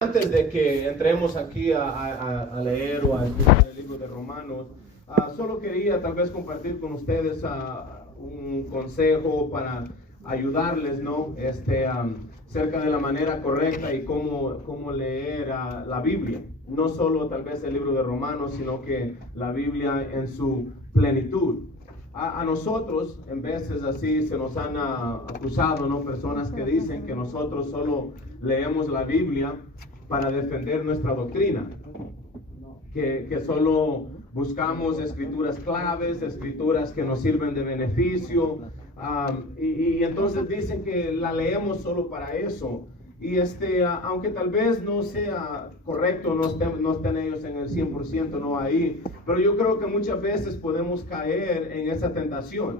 Antes de que entremos aquí a leer o a escuchar el libro de Romanos, solo quería tal vez compartir con ustedes un consejo para ayudarles, ¿no? Cerca de la manera correcta y cómo leer la Biblia. No solo tal vez el libro de Romanos, sino que la Biblia en su plenitud. A nosotros, en veces así, se nos han acusado, ¿no? Personas que dicen que nosotros solo leemos la Biblia para defender nuestra doctrina, que solo buscamos escrituras claves, escrituras que nos sirven de beneficio, y entonces dicen que la leemos solo para eso. Y aunque tal vez no sea correcto, no estén ellos en el 100%, no ahí, pero yo creo que muchas veces podemos caer en esa tentación,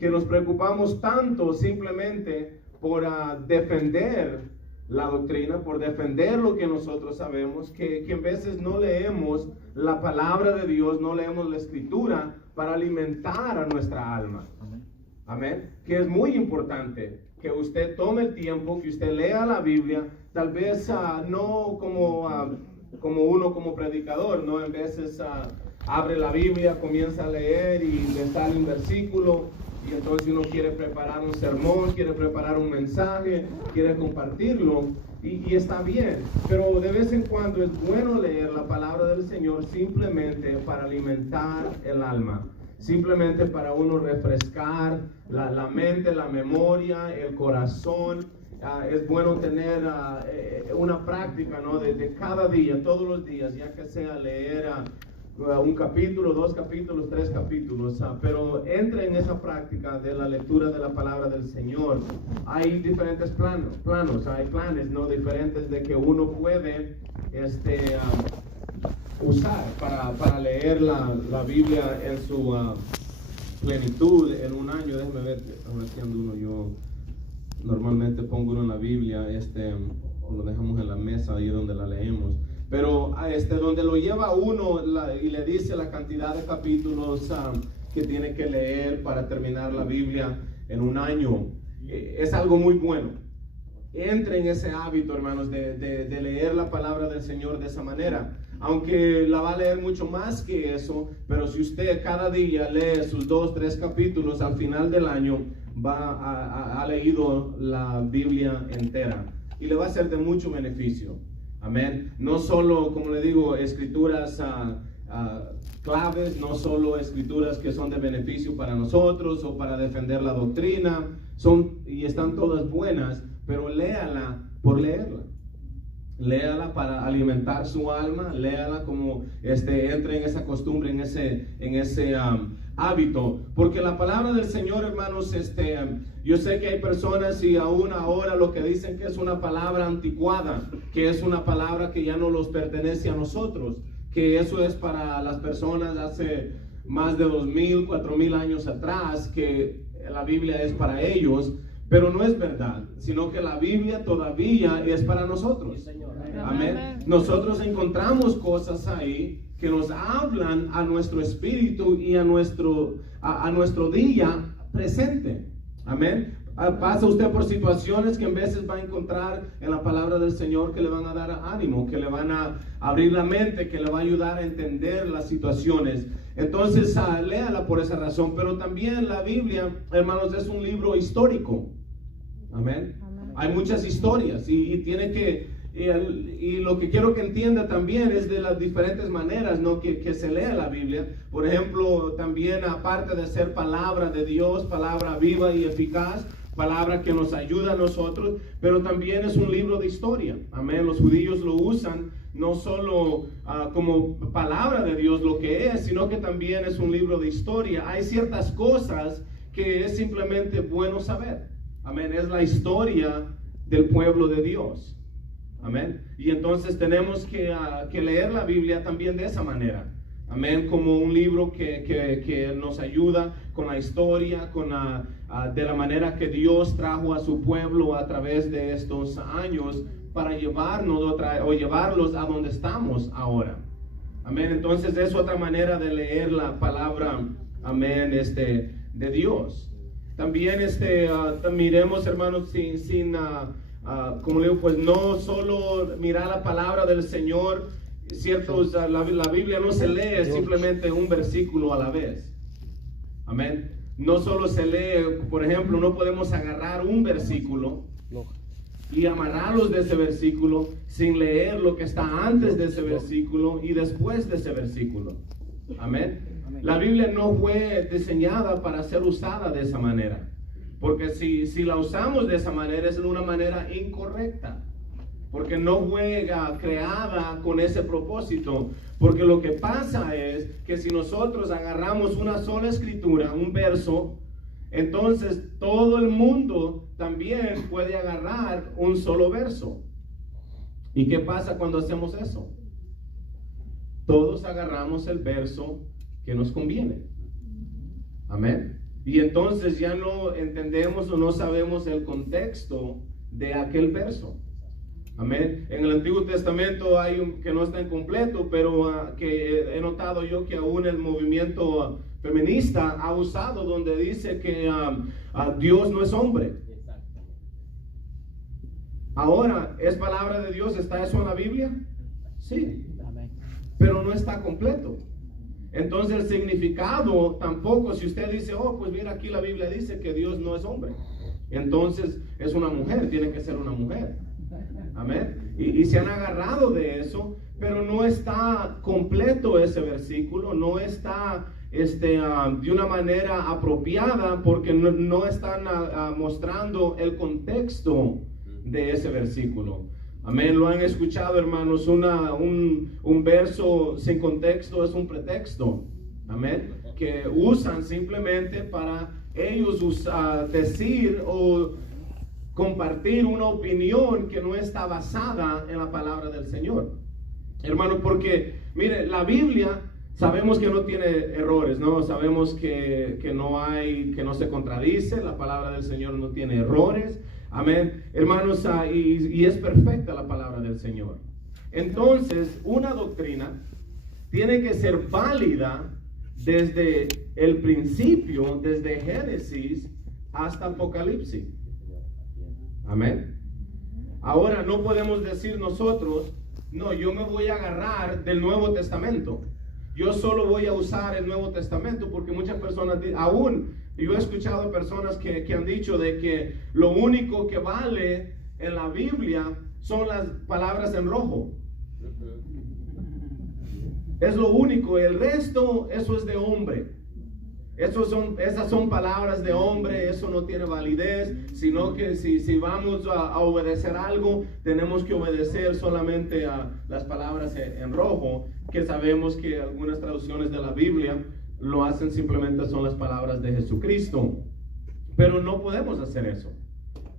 que nos preocupamos tanto simplemente por defender la doctrina, por defender lo que nosotros sabemos, que en veces no leemos la palabra de Dios, no leemos la escritura para alimentar a nuestra alma. Amén. Que es muy importante que usted tome el tiempo, que usted lea la Biblia, tal vez no como uno como predicador, ¿no? En veces abre la Biblia, comienza a leer y le sale un versículo, y entonces uno quiere preparar un sermón, quiere preparar un mensaje, quiere compartirlo, y está bien, pero de vez en cuando es bueno leer la palabra del Señor simplemente para alimentar el alma. Simplemente para uno refrescar la mente, la memoria, el corazón. Es bueno tener una práctica, ¿no? de cada día, todos los días, ya que sea leer un capítulo, 2 capítulos, 3 capítulos, pero entre en esa práctica de la lectura de la palabra del Señor. Hay diferentes planos, hay planes, ¿no? Diferentes de que uno puede usar para leer la Biblia en su plenitud en un año. Déjeme ver, haciendo uno, yo normalmente pongo uno en la Biblia, lo dejamos en la mesa ahí donde la leemos, pero donde lo lleva uno y le dice la cantidad de capítulos que tiene que leer para terminar la Biblia en un año, es algo muy bueno. Entre en ese hábito, hermanos, de leer la palabra del Señor de esa manera. Aunque la va a leer mucho más que eso, pero si usted cada día lee sus 2, 3 capítulos, al final del año ha leído la Biblia entera y le va a ser de mucho beneficio. Amén. No solo, como le digo, escrituras claves, no solo escrituras que son de beneficio para nosotros o para defender la doctrina, y están todas buenas, pero léala por leerla. Léala para alimentar su alma, léala como entre en esa costumbre, en ese hábito, porque la palabra del Señor, hermanos, yo sé que hay personas y aún ahora lo que dicen que es una palabra anticuada, que es una palabra que ya no nos pertenece a nosotros, que eso es para las personas hace más de 2,000, 4,000 años atrás, que la Biblia es para ellos. Pero no es verdad, sino que la Biblia todavía es para nosotros. Amén. Nosotros encontramos cosas ahí que nos hablan a nuestro espíritu y a nuestro día presente. Amén. Pasa usted por situaciones que en veces va a encontrar en la palabra del Señor que le van a dar ánimo, que le van a abrir la mente, que le va a ayudar a entender las situaciones. Entonces, léala por esa razón. Pero también la Biblia, hermanos, es un libro histórico. Amén. Hay muchas historias y tiene que, y lo que quiero que entienda también es de las diferentes maneras, ¿no? que se lee la Biblia. Por ejemplo, también aparte de ser palabra de Dios, palabra viva y eficaz, palabra que nos ayuda a nosotros, pero también es un libro de historia. Amén. Los judíos lo usan no solo como palabra de Dios lo que es, sino que también es un libro de historia. Hay ciertas cosas que es simplemente bueno saber. Amén. Es la historia del pueblo de Dios. Amén. Y entonces tenemos que leer la Biblia también de esa manera. Amén. Como un libro que nos ayuda con la historia, de la manera que Dios trajo a su pueblo a través de estos años para llevarnos o llevarlos a donde estamos ahora. Amén. Entonces es otra manera de leer la palabra, amén, de Dios. También miremos, hermanos, sin como le digo, pues no solo mirar la palabra del Señor, ciertos, la Biblia no se lee simplemente un versículo a la vez. Amén. No solo se lee, por ejemplo, no podemos agarrar un versículo y amarrarlos de ese versículo sin leer lo que está antes de ese versículo y después de ese versículo. Amén. La Biblia no fue diseñada para ser usada de esa manera, porque si la usamos de esa manera es de una manera incorrecta, porque no fue creada con ese propósito. Porque lo que pasa es que si nosotros agarramos una sola escritura, un verso, entonces todo el mundo también puede agarrar un solo verso. ¿Y qué pasa cuando hacemos eso? Todos agarramos el verso que nos conviene. Amén. Y entonces ya no entendemos o no sabemos el contexto de aquel verso. Amén. En el Antiguo Testamento hay que no está incompleto, pero que he notado yo que aún el movimiento feminista ha usado donde dice que Dios no es hombre. Ahora, ¿es palabra de Dios? ¿Está eso en la Biblia? Sí, pero no está completo. Entonces el significado tampoco, si usted dice, oh, pues mira, aquí la Biblia dice que Dios no es hombre, entonces es una mujer, tiene que ser una mujer. Amén. Y se han agarrado de eso, pero no está completo ese versículo, no está de una manera apropiada, porque no están mostrando el contexto de ese versículo. Amén. Lo han escuchado, hermanos, un verso sin contexto es un pretexto. Amén. Que usan simplemente para ellos decir o compartir una opinión que no está basada en la palabra del Señor. Hermano, porque mire, la Biblia sabemos que no tiene errores, ¿no? Sabemos que no se contradice, la palabra del Señor no tiene errores. Amén, hermanos, y es perfecta la palabra del Señor. Entonces, una doctrina tiene que ser válida desde el principio, desde Génesis hasta Apocalipsis. Amén. Ahora no podemos decir nosotros, no, yo me voy a agarrar del Nuevo Testamento. Yo solo voy a usar el Nuevo Testamento, porque muchas personas, aún yo he escuchado personas que han dicho de que lo único que vale en la Biblia son las palabras en rojo. Es lo único, el resto, eso es de hombre. Esas son palabras de hombre, eso no tiene validez, sino que si vamos a obedecer algo, tenemos que obedecer solamente a las palabras en rojo, que sabemos que algunas traducciones de la Biblia lo hacen simplemente son las palabras de Jesucristo. Pero no podemos hacer eso,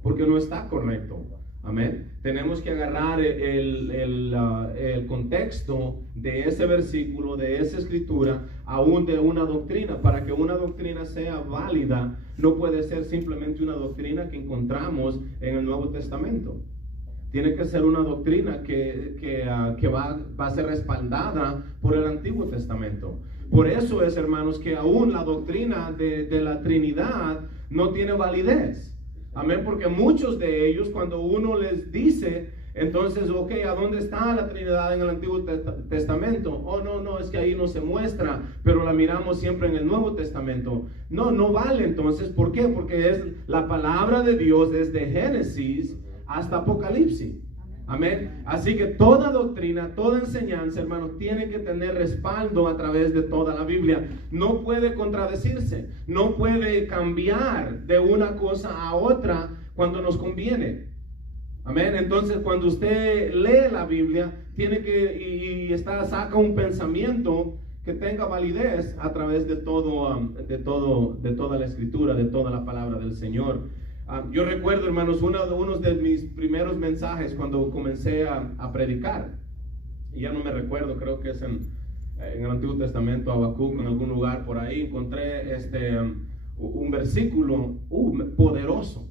porque no está correcto. Amén. Tenemos que agarrar el contexto de ese versículo, de esa escritura, aún de una doctrina. Para que una doctrina sea válida, no puede ser simplemente una doctrina que encontramos en el Nuevo Testamento. Tiene que ser una doctrina que va a ser respaldada por el Antiguo Testamento. Por eso es, hermanos, que aún la doctrina de la Trinidad no tiene validez. Amén, porque muchos de ellos, cuando uno les dice, entonces, ok, ¿a dónde está la Trinidad en el Antiguo Testamento? Oh, no, es que ahí no se muestra, pero la miramos siempre en el Nuevo Testamento. No vale entonces, ¿por qué? Porque es la palabra de Dios desde Génesis hasta Apocalipsis. Amén. Así que toda doctrina, toda enseñanza, hermano, tiene que tener respaldo a través de toda la Biblia. No puede contradecirse, no puede cambiar de una cosa a otra cuando nos conviene. Amén. Entonces, cuando usted lee la Biblia, tiene que saca un pensamiento que tenga validez a través de toda la Escritura, de toda la palabra del Señor. Yo recuerdo, hermanos, uno de mis primeros mensajes cuando comencé a predicar, y ya no me recuerdo, creo que es en el Antiguo Testamento, Habacuc, en algún lugar por ahí, encontré un versículo poderoso,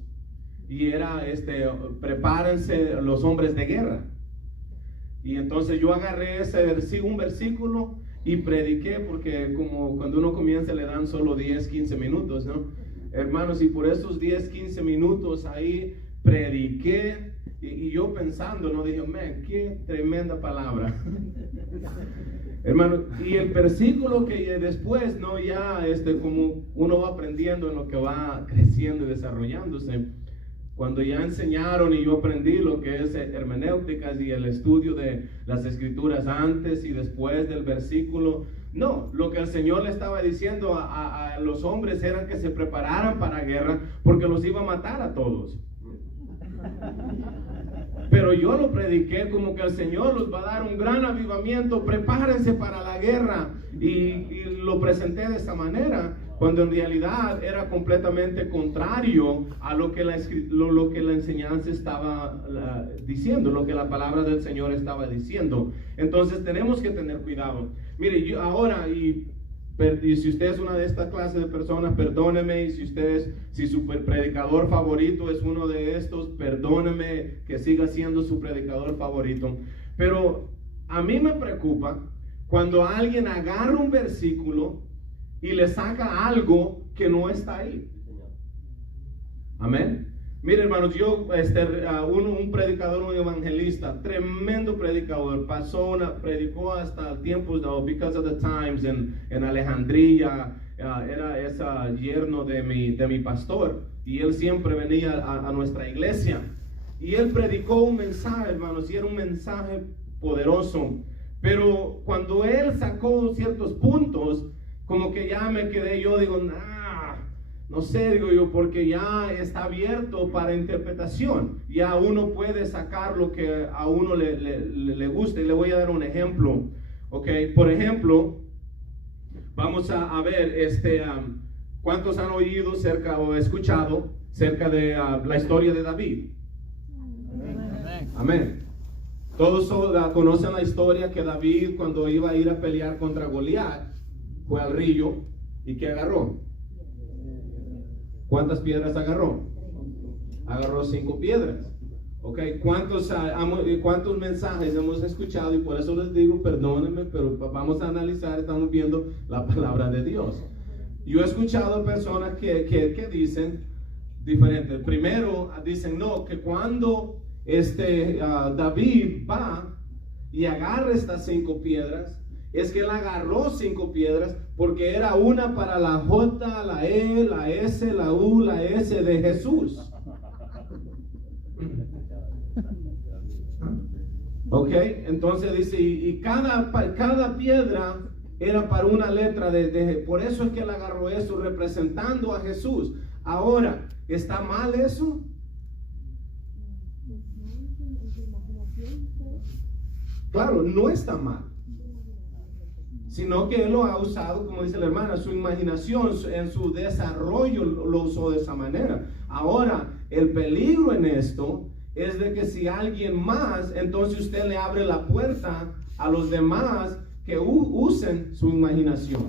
y era, prepárense los hombres de guerra. Y entonces yo agarré un versículo y prediqué, porque como cuando uno comienza le dan solo 10, 15 minutos, ¿no? Hermanos, y por esos 10, 15 minutos ahí prediqué Y yo pensando, no dije, man, qué tremenda palabra. Hermano, y el versículo que después, no, ya como uno va aprendiendo en lo que va creciendo y desarrollándose, cuando ya enseñaron y yo aprendí lo que es hermenéuticas y el estudio de las escrituras antes y después del versículo, no, lo que el Señor le estaba diciendo a los hombres era que se prepararan para guerra porque los iba a matar a todos. Pero yo lo prediqué como que el Señor los va a dar un gran avivamiento, prepárense para la guerra, y lo presenté de esa manera, cuando en realidad era completamente contrario a lo que la enseñanza estaba diciendo, lo que la palabra del Señor estaba diciendo. Entonces tenemos que tener cuidado. Mire, yo ahora, y si usted es una de esta clase de personas, perdóneme, y si su predicador favorito es uno de estos, perdóneme, que siga siendo su predicador favorito. Pero a mí me preocupa cuando alguien agarra un versículo y le saca algo que no está ahí. Amén. Mire, hermanos, yo, un predicador, un evangelista, tremendo predicador, predicó hasta tiempos, Because of the Times, en Alejandría, era yerno de mi pastor, y él siempre venía a nuestra iglesia, y él predicó un mensaje, hermanos, y era un mensaje poderoso, pero cuando él sacó ciertos puntos, como que ya me quedé, yo digo, no sé, digo yo, porque ya está abierto para interpretación. Ya uno puede sacar lo que a uno le gusta. Y le voy a dar un ejemplo. Ok, por ejemplo, vamos a ver, ¿cuántos han oído o escuchado cerca de la historia de David? Amén. Todos conocen la historia que David, cuando iba a ir a pelear contra Goliat, fue al río y ¿qué agarró? ¿Cuántas piedras agarró? Agarró 5 piedras. ¿Ok? ¿Cuántos mensajes hemos escuchado? Y por eso les digo, perdónenme, pero vamos a analizar, estamos viendo la palabra de Dios. Yo he escuchado personas que dicen diferente. Primero dicen, no, que cuando David va y agarra estas 5 piedras, es que él agarró 5 piedras porque era una para la J, la E, la S, la U, la S de Jesús. Ok, entonces dice, y cada piedra era para una letra por eso es que él agarró eso, representando a Jesús. Ahora, ¿está mal eso? Claro, no está mal, sino que él lo ha usado, como dice la hermana, su imaginación, en su desarrollo lo usó de esa manera. Ahora, el peligro en esto es de que si alguien más, entonces usted le abre la puerta a los demás que usen su imaginación.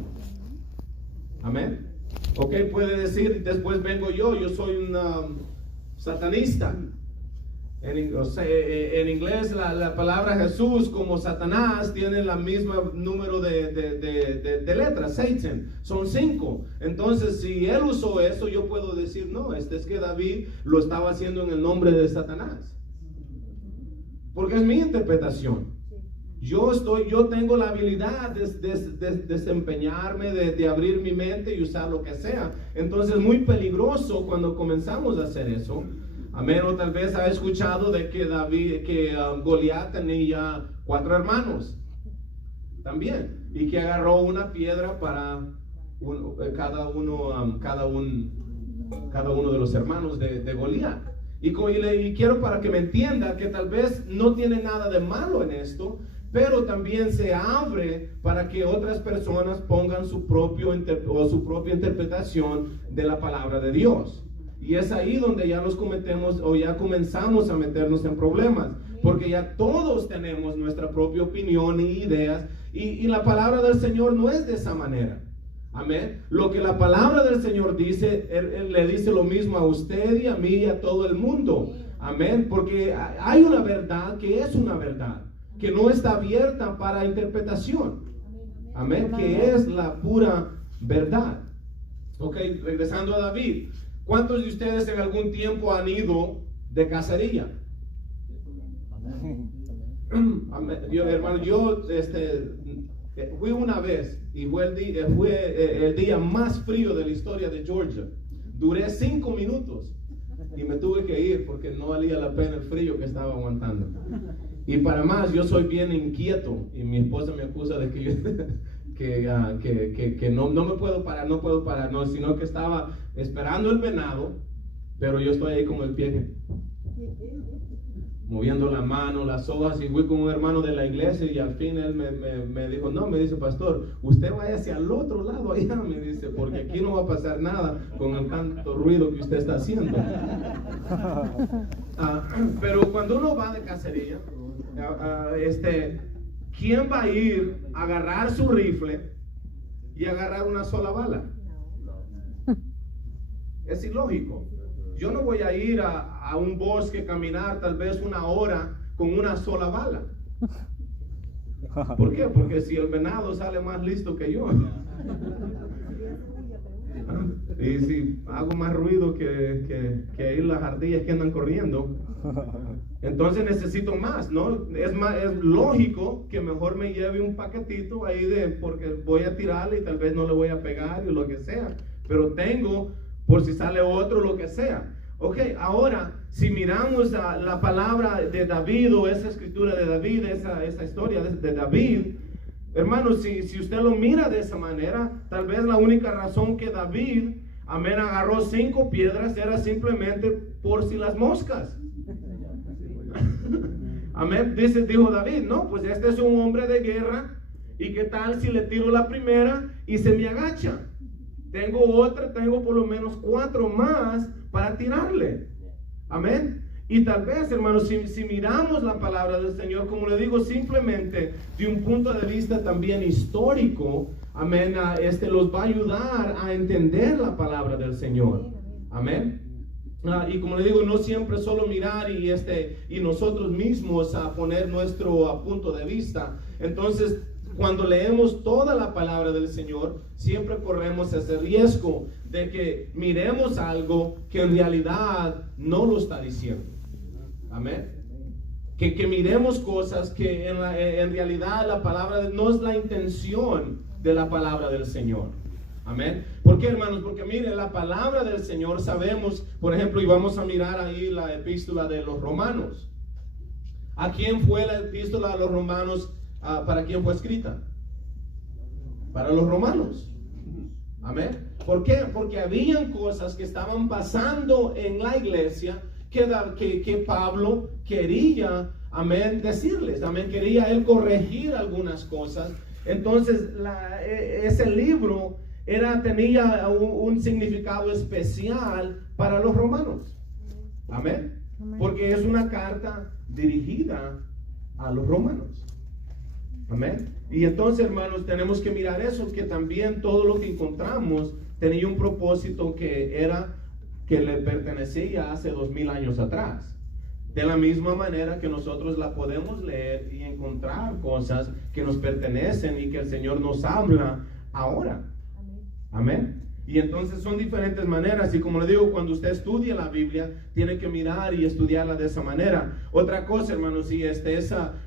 Amén. Ok, puede decir, después vengo yo soy un satanista. En inglés la palabra Jesús como Satanás tiene el mismo número de letras, Satan, son 5. Entonces si él usó eso, yo puedo decir, no, es que David lo estaba haciendo en el nombre de Satanás, porque es mi interpretación. Yo tengo la habilidad de desempeñarme, de abrir mi mente y usar lo que sea. Entonces es muy peligroso cuando comenzamos a hacer eso. Amén. O tal vez ha escuchado de que Goliat tenía 4 hermanos también, y que agarró una piedra para cada uno de los hermanos de Goliat. Y quiero para que me entienda que tal vez no tiene nada de malo en esto, pero también se abre para que otras personas pongan su propia interpretación de la palabra de Dios. Y es ahí donde ya comenzamos a meternos en problemas, porque ya todos tenemos nuestra propia opinión y ideas, y la palabra del Señor no es de esa manera. Amén. Lo que la palabra del Señor dice, él le dice lo mismo a usted y a mí y a todo el mundo. Amén. Porque hay una verdad que es una verdad, que no está abierta para interpretación. Amén. Que es la pura verdad. Ok, regresando a David. ¿Cuántos de ustedes en algún tiempo han ido de cacería? yo fui una vez y fue el día más frío de la historia de Georgia. Duré 5 minutos y me tuve que ir porque no valía la pena el frío que estaba aguantando. Y para más, yo soy bien inquieto y mi esposa me acusa de que yo que no me puedo parar, no, sino que estaba esperando el venado, pero yo estoy ahí como el pie, moviendo la mano, las hojas, y fui con un hermano de la iglesia y al fin él me dijo, no, me dice, pastor, usted vaya hacia el otro lado allá, me dice, porque aquí no va a pasar nada con el tanto ruido que usted está haciendo. Pero cuando uno va de cacería, ¿quién va a ir a agarrar su rifle y agarrar una sola bala? Es ilógico. Yo no voy a ir a un bosque, caminar tal vez 1 hora con una sola bala. ¿Por qué? Porque si el venado sale más listo que yo, y si hago más ruido que ahí las ardillas que andan corriendo, entonces necesito más, ¿no? Es lógico que mejor me lleve un paquetito ahí porque voy a tirarle y tal vez no le voy a pegar y lo que sea, pero tengo por si sale otro, lo que sea. Ok, ahora, si miramos la palabra de David o esa escritura de David, esa historia de David, hermanos, si usted lo mira de esa manera, tal vez la única razón que David, amén, agarró 5 piedras era simplemente por si las moscas. Amén, dijo David, no, pues este es un hombre de guerra, y qué tal si le tiro la primera y se me agacha. Tengo por lo menos 4 más para tirarle. Amén. Y tal vez, hermanos, si miramos la palabra del Señor, como le digo, simplemente de un punto de vista también histórico, amén, los va a ayudar a entender la palabra del Señor. Amén. Y como le digo, no siempre solo mirar y nosotros mismos a poner nuestro punto de vista. Entonces, cuando leemos toda la palabra del Señor, siempre corremos ese riesgo de que miremos algo que en realidad no lo está diciendo. Amén. Que miremos cosas que en realidad la palabra no es la intención de la palabra del Señor. Amén. ¿Por qué, hermanos? Porque mire, la palabra del Señor sabemos, por ejemplo, y vamos a mirar ahí la epístola de los Romanos. ¿A quién fue la epístola de los Romanos? ¿Para quién fue escrita? Para los romanos. Amén. ¿Por qué? Porque habían cosas que estaban pasando en la iglesia que Pablo quería, amén, decirles. Amén. Quería él corregir algunas cosas. Entonces, ese libro tenía un significado especial para los romanos. Amén. Porque es una carta dirigida a los romanos. Amén. Y entonces, hermanos, tenemos que mirar eso, que también todo lo que encontramos tenía un propósito que le pertenecía hace 2000 años atrás. De la misma manera que nosotros la podemos leer y encontrar cosas que nos pertenecen y que el Señor nos habla ahora. Amén. Y entonces son diferentes maneras, y como le digo, cuando usted estudia la Biblia, tiene que mirar y estudiarla de esa manera. Otra cosa, hermanos, y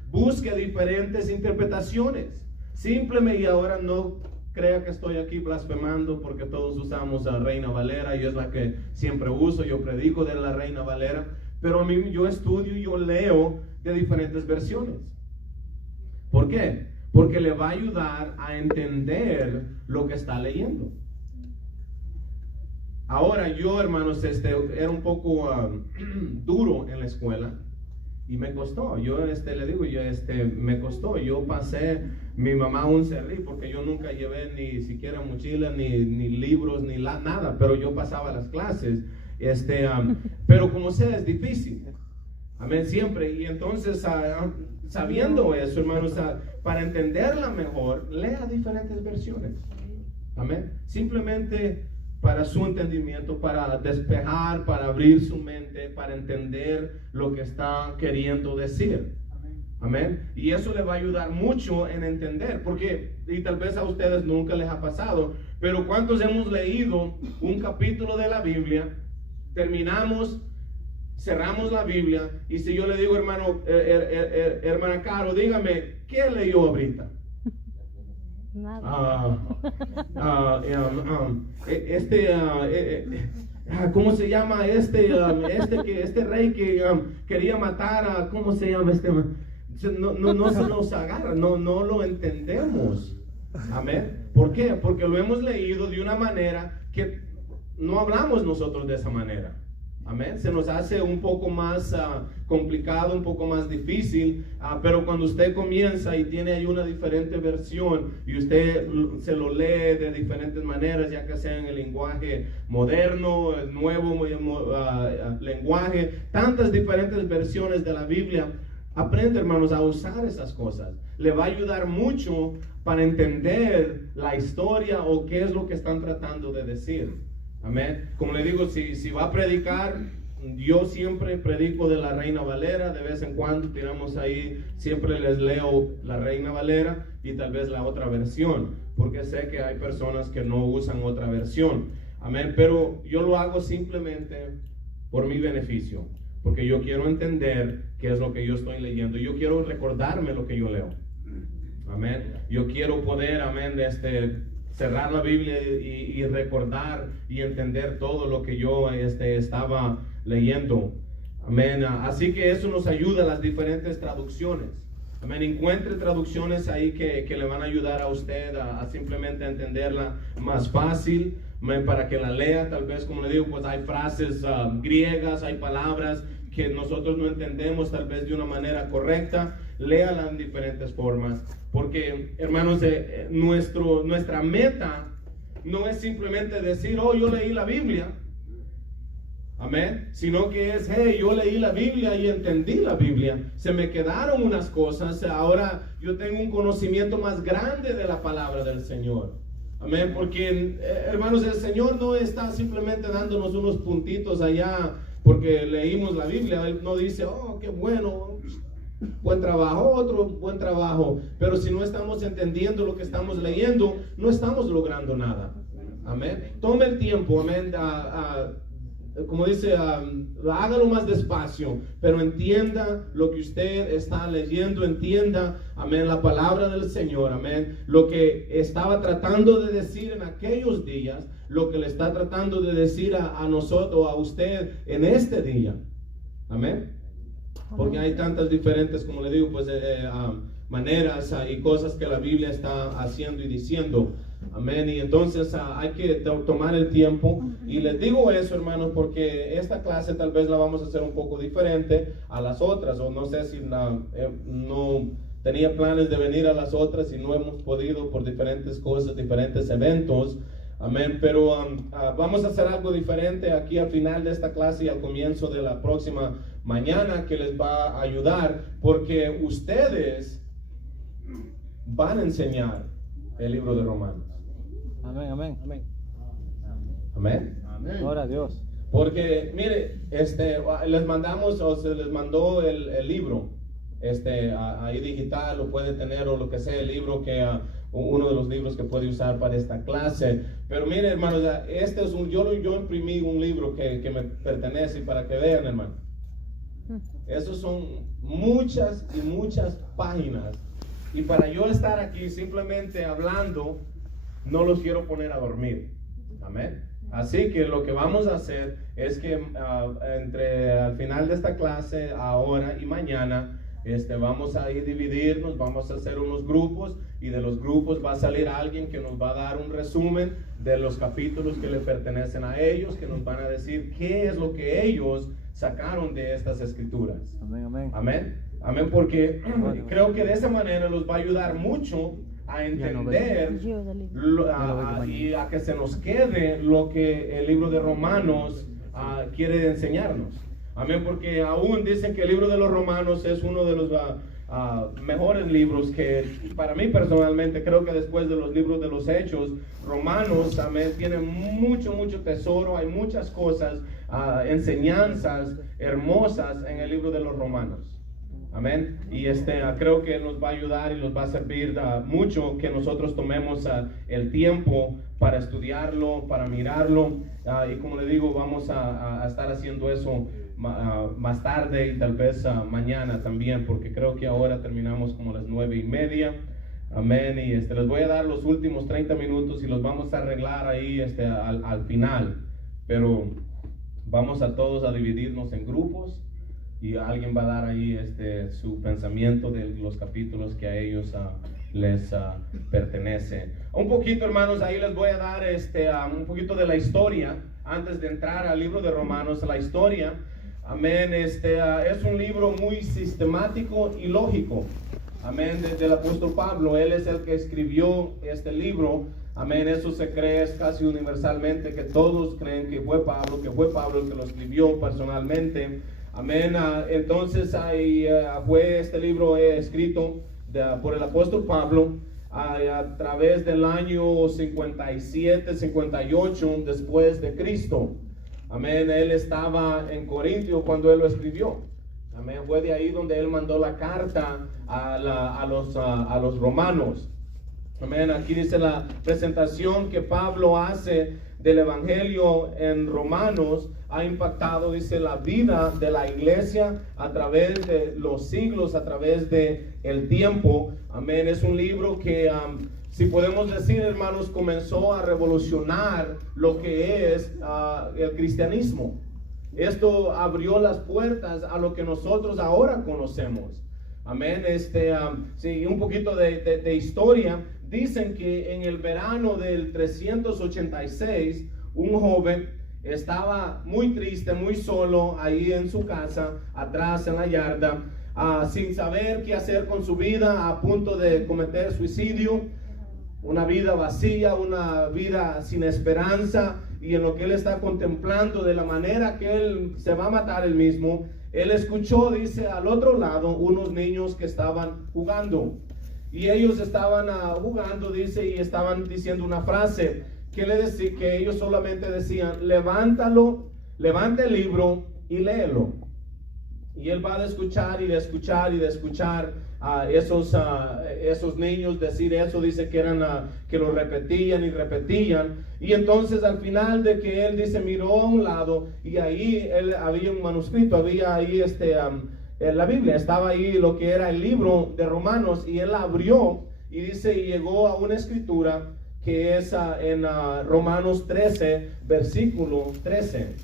busque diferentes interpretaciones. Simplemente, y ahora no crea que estoy aquí blasfemando, porque todos usamos a Reina Valera, y es la que siempre uso, yo predico de la Reina Valera, pero a mí yo estudio y yo leo de diferentes versiones. ¿Por qué? Porque le va a ayudar a entender lo que está leyendo. Ahora yo, hermanos, era un poco duro en la escuela y me costó. Yo le digo, me costó. Yo pasé, mi mamá un cerrí porque yo nunca llevé ni siquiera mochila, ni libros, ni nada, pero yo pasaba las clases. Pero como sea, es difícil. Amén, siempre. Y entonces, sabiendo eso, hermanos, para entenderla mejor, lea diferentes versiones. Amén. Simplemente para su entendimiento, para despejar, para abrir su mente, para entender lo que está queriendo decir. Amén. Y eso le va a ayudar mucho en entender, porque, y tal vez a ustedes nunca les ha pasado, pero ¿cuántos hemos leído un capítulo de la Biblia, terminamos cerramos la Biblia y si yo le digo, hermano, hermana Caro, dígame, ¿qué leyó ahorita? Nada. ¿Cómo se llama este rey que quería matar a, ¿cómo se llama este? No se nos agarra, no lo entendemos. Amén. ¿Por qué? Porque lo hemos leído de una manera que no hablamos nosotros de esa manera. Amén. Se nos hace un poco más complicado, un poco más difícil, pero cuando usted comienza y tiene ahí una diferente versión y usted se lo lee de diferentes maneras, ya que sea en el lenguaje moderno, el nuevo lenguaje, tantas diferentes versiones de la Biblia, aprende, hermanos, a usar esas cosas. Le va a ayudar mucho para entender la historia o qué es lo que están tratando de decir. Amén. Como le digo, si va a predicar, yo siempre predico de la Reina Valera. De vez en cuando tiramos ahí, siempre les leo la Reina Valera y tal vez la otra versión, porque sé que hay personas que no usan otra versión. Amén. Pero yo lo hago simplemente por mi beneficio, porque yo quiero entender qué es lo que yo estoy leyendo. Yo quiero recordarme lo que yo leo. Amén. Yo quiero poder, amén, cerrar la Biblia y recordar y entender todo lo que yo estaba leyendo. Amén. Así que eso nos ayuda a las diferentes traducciones. Amén. Encuentre traducciones ahí que le van a ayudar a usted a simplemente entenderla más fácil. Amén. Para que la lea, tal vez, como le digo, pues hay frases griegas, hay palabras que nosotros no entendemos tal vez de una manera correcta. Léala en diferentes formas, porque, hermanos, nuestra meta no es simplemente decir, oh, yo leí la Biblia, amén, sino que es, hey, yo leí la Biblia y entendí la Biblia, se me quedaron unas cosas, ahora yo tengo un conocimiento más grande de la palabra del Señor. Amén, porque, hermanos, el Señor no está simplemente dándonos unos puntitos allá porque leímos la Biblia. Él no dice, oh, qué bueno, buen trabajo, otro buen trabajo. Pero si no estamos entendiendo lo que estamos leyendo, no estamos logrando nada. Amén. Tome el tiempo, amén, como dice, hágalo más despacio, pero entienda lo que usted está leyendo, entienda, amén, la palabra del Señor, amén, lo que estaba tratando de decir en aquellos días, lo que le está tratando de decir a nosotros, a usted en este día, amén, porque hay tantas diferentes, como le digo, pues maneras y cosas que la Biblia está haciendo y diciendo. Amén. Y entonces hay que tomar el tiempo. Y les digo eso, hermanos, porque esta clase tal vez la vamos a hacer un poco diferente a las otras. O no sé si no tenía planes de venir a las otras y no hemos podido por diferentes cosas, diferentes eventos. Amén. Pero vamos a hacer algo diferente aquí al final de esta clase y al comienzo de la próxima mañana, que les va a ayudar, porque ustedes van a enseñar el libro de Romanos. Amén, amén, amén. Amén. Gloria a Dios. Porque, mire, les mandamos o se les mandó el libro, ahí digital, lo puede tener o lo que sea, el libro que uno de los libros que puede usar para esta clase. Pero mire, hermanos, yo imprimí un libro que me pertenece, y para que vean, hermano, esos son muchas y muchas páginas. Y para yo estar aquí simplemente hablando, no los quiero poner a dormir. Amén. Así que lo que vamos a hacer es que al final de esta clase, ahora y mañana, vamos a dividirnos, vamos a hacer unos grupos, y de los grupos va a salir alguien que nos va a dar un resumen de los capítulos que le pertenecen a ellos, que nos van a decir qué es lo que ellos sacaron de estas escrituras. Amén, amén. Amén. Amén, porque creo que de esa manera los va a ayudar mucho a entender y a que se nos quede lo que el libro de Romanos quiere enseñarnos. Amén, porque aún dicen que el libro de los Romanos es uno de los mejores libros, que para mí personalmente creo que después de los libros de los Hechos, Romanos, amén, tiene mucho tesoro. Hay muchas cosas, enseñanzas hermosas en el libro de los Romanos. Amén. Y creo que nos va a ayudar y nos va a servir mucho que nosotros tomemos el tiempo para estudiarlo, para mirarlo. Y como le digo, vamos a estar haciendo eso más tarde y tal vez mañana también, porque creo que ahora terminamos como a las 9:30. Amén. Y les voy a dar los últimos 30 minutos y los vamos a arreglar ahí al final. Pero vamos a todos a dividirnos en grupos. Y alguien va a dar ahí su pensamiento de los capítulos que a ellos les pertenece. Un poquito, hermanos, ahí les voy a dar un poquito de la historia antes de entrar al libro de Romanos. La historia, amén, es un libro muy sistemático y lógico. Amén, del apóstol Pablo. Él es el que escribió este libro. Amén, eso se cree casi universalmente, que todos creen que fue Pablo el que lo escribió personalmente. Amén. Entonces fue este libro escrito por el apóstol Pablo a través del año 57, 58 después de Cristo. Amén. Él estaba en Corintio cuando él lo escribió. Amén. Fue de ahí donde él mandó la carta a los romanos. Amén. Aquí dice la presentación que Pablo hace del evangelio en Romanos. Ha impactado, dice, la vida de la iglesia a través de los siglos, a través de el tiempo. Amén. Es un libro que, si podemos decir, hermanos, comenzó a revolucionar lo que es el cristianismo. Esto abrió las puertas a lo que nosotros ahora conocemos. Amén. Sí, un poquito de historia. Dicen que en el verano del 386, un joven estaba muy triste, muy solo, ahí en su casa, atrás en la yarda, sin saber qué hacer con su vida, a punto de cometer suicidio, una vida vacía, una vida sin esperanza, y en lo que él está contemplando de la manera que él se va a matar él mismo, él escuchó, dice, al otro lado, unos niños que estaban jugando, y ellos estaban jugando, dice, y estaban diciendo una frase, que ellos solamente decían: levántalo, levanta el libro y léelo. Y él va a escuchar y de escuchar y de escuchar a esos niños decir eso. Dice que que lo repetían y repetían. Y entonces al final de que él dice, miró a un lado y ahí había un manuscrito, había ahí la Biblia, estaba ahí lo que era el libro de Romanos, y él abrió y dice, y llegó a una escritura que es en Romanos 13, versículo 13.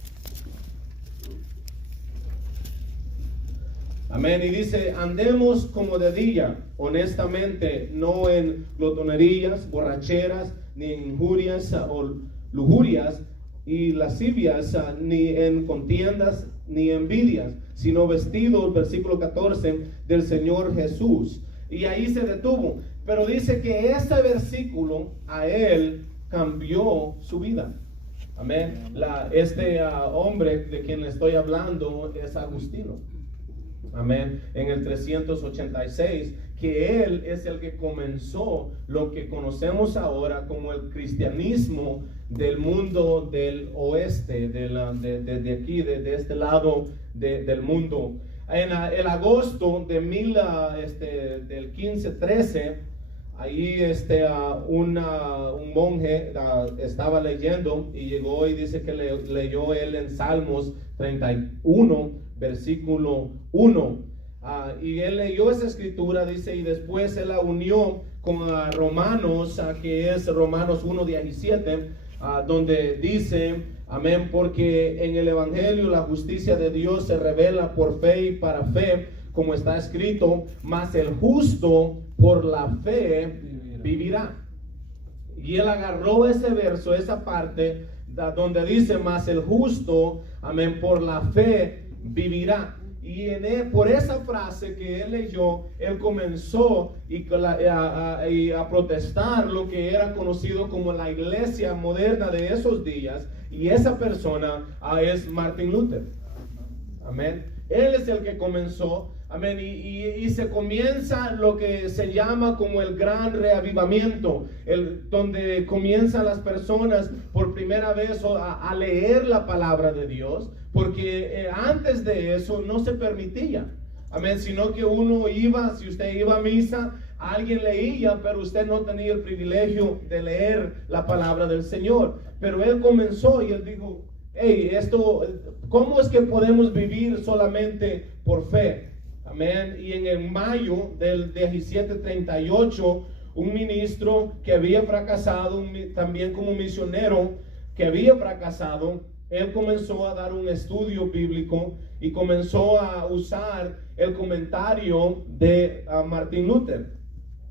Amén. Y dice: andemos como de día, honestamente, no en glotonerías, borracheras, ni en injurias o lujurias y lascivias, ni en contiendas, ni envidias, sino vestidos, versículo 14, del Señor Jesús. Y ahí se detuvo. Pero dice que ese versículo a él cambió su vida. Amén. Hombre de quien le estoy hablando es Agustino. Amén. En el 386, que él es el que comenzó lo que conocemos ahora como el cristianismo del mundo del oeste, de aquí, de este lado del mundo. En el agosto de del 1513, ahí un monje estaba leyendo y llegó y dice que leyó él en Salmos 31, versículo 1. Y él leyó esa escritura, dice, y después él la unió con Romanos, que es Romanos 1:17, donde dice, amén, porque en el evangelio la justicia de Dios se revela por fe y para fe, como está escrito, mas el justo por la fe vivirá. Y él agarró ese verso, esa parte donde dice, mas el justo, amén, por la fe vivirá. Y por esa frase que él leyó, él comenzó a protestar lo que era conocido como la iglesia moderna de esos días. Y esa persona es Martin Luther. Amén. Él es el que comenzó. Amén. Y se comienza lo que se llama como el gran reavivamiento, donde comienzan las personas por primera vez a leer la palabra de Dios, porque antes de eso no se permitía. Amén, sino que uno iba, si usted iba a misa, alguien leía, pero usted no tenía el privilegio de leer la palabra del Señor. Pero él comenzó y él dijo, hey, ¿cómo es que podemos vivir solamente por fe? Amén. Y en el mayo del 1738, un ministro que había fracasado, también como misionero que había fracasado, él comenzó a dar un estudio bíblico y comenzó a usar el comentario de Martín Luther,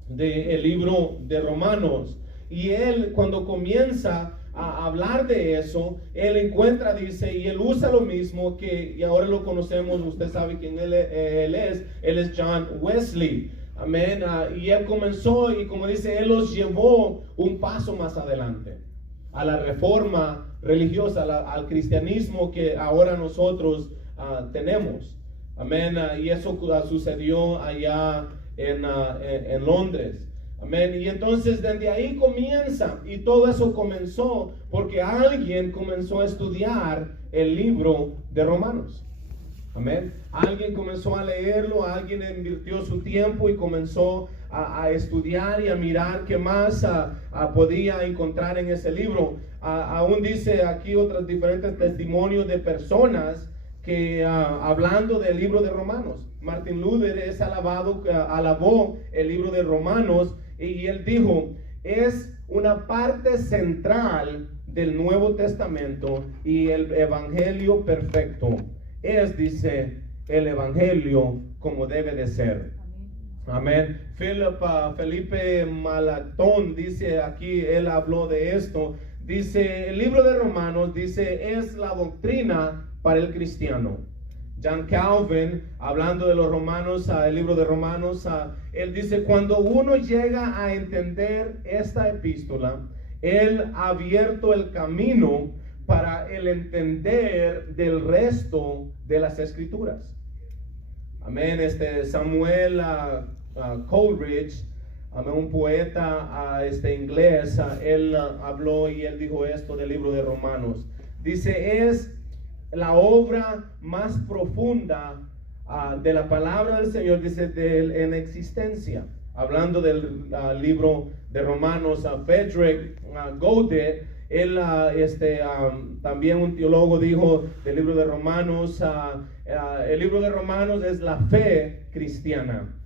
del libro de Romanos. Y él, cuando comienza a hablar de eso, él encuentra, dice, y él usa lo mismo que, y ahora lo conocemos, usted sabe quién él es John Wesley. Amén. Y él comenzó, y como dice, él los llevó un paso más adelante a la reforma religiosa, al cristianismo que ahora nosotros tenemos. Amén. Y eso sucedió allá en Londres. Amén. Y entonces desde ahí comienza, y todo eso comenzó porque alguien comenzó a estudiar el libro de Romanos. Amén. Alguien comenzó a leerlo, alguien invirtió su tiempo y comenzó a estudiar y a mirar qué más podía encontrar en ese libro. Aún dice aquí otros diferentes testimonios de personas que hablando del libro de Romanos. Martin Luther alabó el libro de Romanos y él dijo, es una parte central del Nuevo Testamento y el Evangelio perfecto. Dice, el Evangelio como debe de ser. Amén. Felipe Malatón dice aquí, él habló de esto. Dice, el libro de Romanos, dice, es la doctrina para el cristiano. John Calvin, hablando de los romanos, el libro de Romanos, él dice, cuando uno llega a entender esta epístola, él ha abierto el camino para el entender del resto de las escrituras. Amén. Samuel Coleridge, un poeta inglés, él habló y él dijo esto del libro de Romanos. Dice, es la obra más profunda de la palabra del Señor, dice, en existencia. Hablando del libro de Romanos, Frederick Godet, él, también un teólogo, dijo del libro de Romanos, el libro de Romanos es la fe cristiana.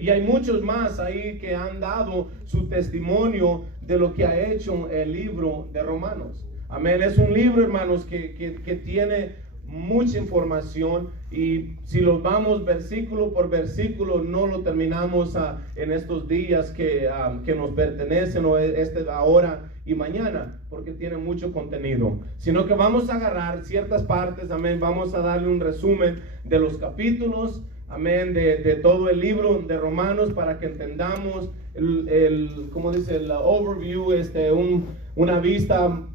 Y hay muchos más ahí que han dado su testimonio de lo que ha hecho el libro de Romanos. Amén. Es un libro, hermanos, que tiene mucha información, y si los vamos versículo por versículo, no lo terminamos en estos días que nos pertenecen, o ahora y mañana, porque tiene mucho contenido, sino que vamos a agarrar ciertas partes. Amén. Vamos a darle un resumen de los capítulos, amén, de todo el libro de Romanos, para que entendamos como dice, el overview, una vista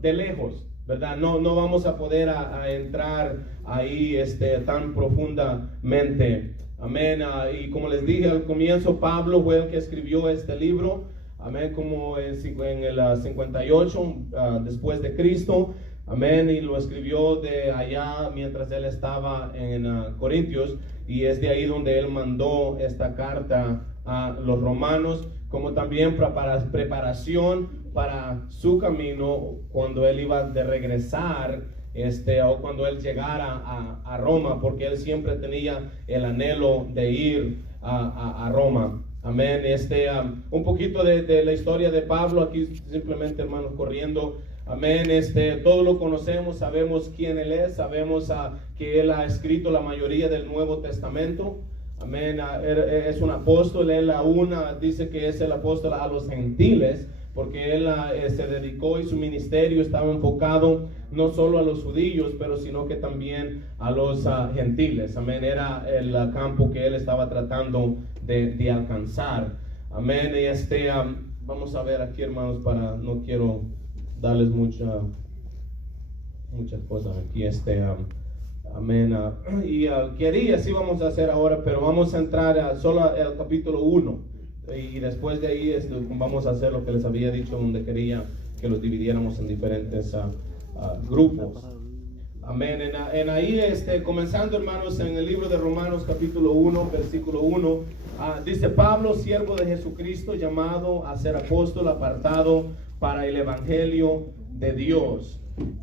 de lejos, ¿verdad? No vamos a poder entrar ahí tan profundamente. Amén. Y como les dije al comienzo, Pablo fue el que escribió este libro. Amén. Como en el 58 después de Cristo. Amén. Y lo escribió de allá mientras él estaba en Corintios. Y es de ahí donde él mandó esta carta a los romanos, como también para preparación para su camino cuando él iba de regresar, o cuando él llegara a Roma, porque él siempre tenía el anhelo de ir a Roma. Amén. Un poquito de la historia de Pablo aquí, simplemente, hermanos, corriendo. Amén. Todos lo conocemos, sabemos quién él es, sabemos que él ha escrito la mayoría del Nuevo Testamento. Amén. Es un apóstol. Él aún dice que es el apóstol a los gentiles, porque él se dedicó, y su ministerio estaba enfocado no solo a los judíos, pero sino que también a los gentiles. Amén. Era el campo que él estaba tratando de alcanzar. Amén. Y vamos a ver aquí, hermanos, no quiero darles muchas cosas aquí. Amén. Y quería, sí vamos a hacer ahora, pero vamos a entrar solo al capítulo 1. Y después de ahí vamos a hacer lo que les había dicho, donde quería que los dividiéramos en diferentes grupos. Amén. En ahí, comenzando, hermanos, en el libro de Romanos, capítulo 1, versículo 1, dice: Pablo, siervo de Jesucristo, llamado a ser apóstol, apartado para el evangelio de Dios,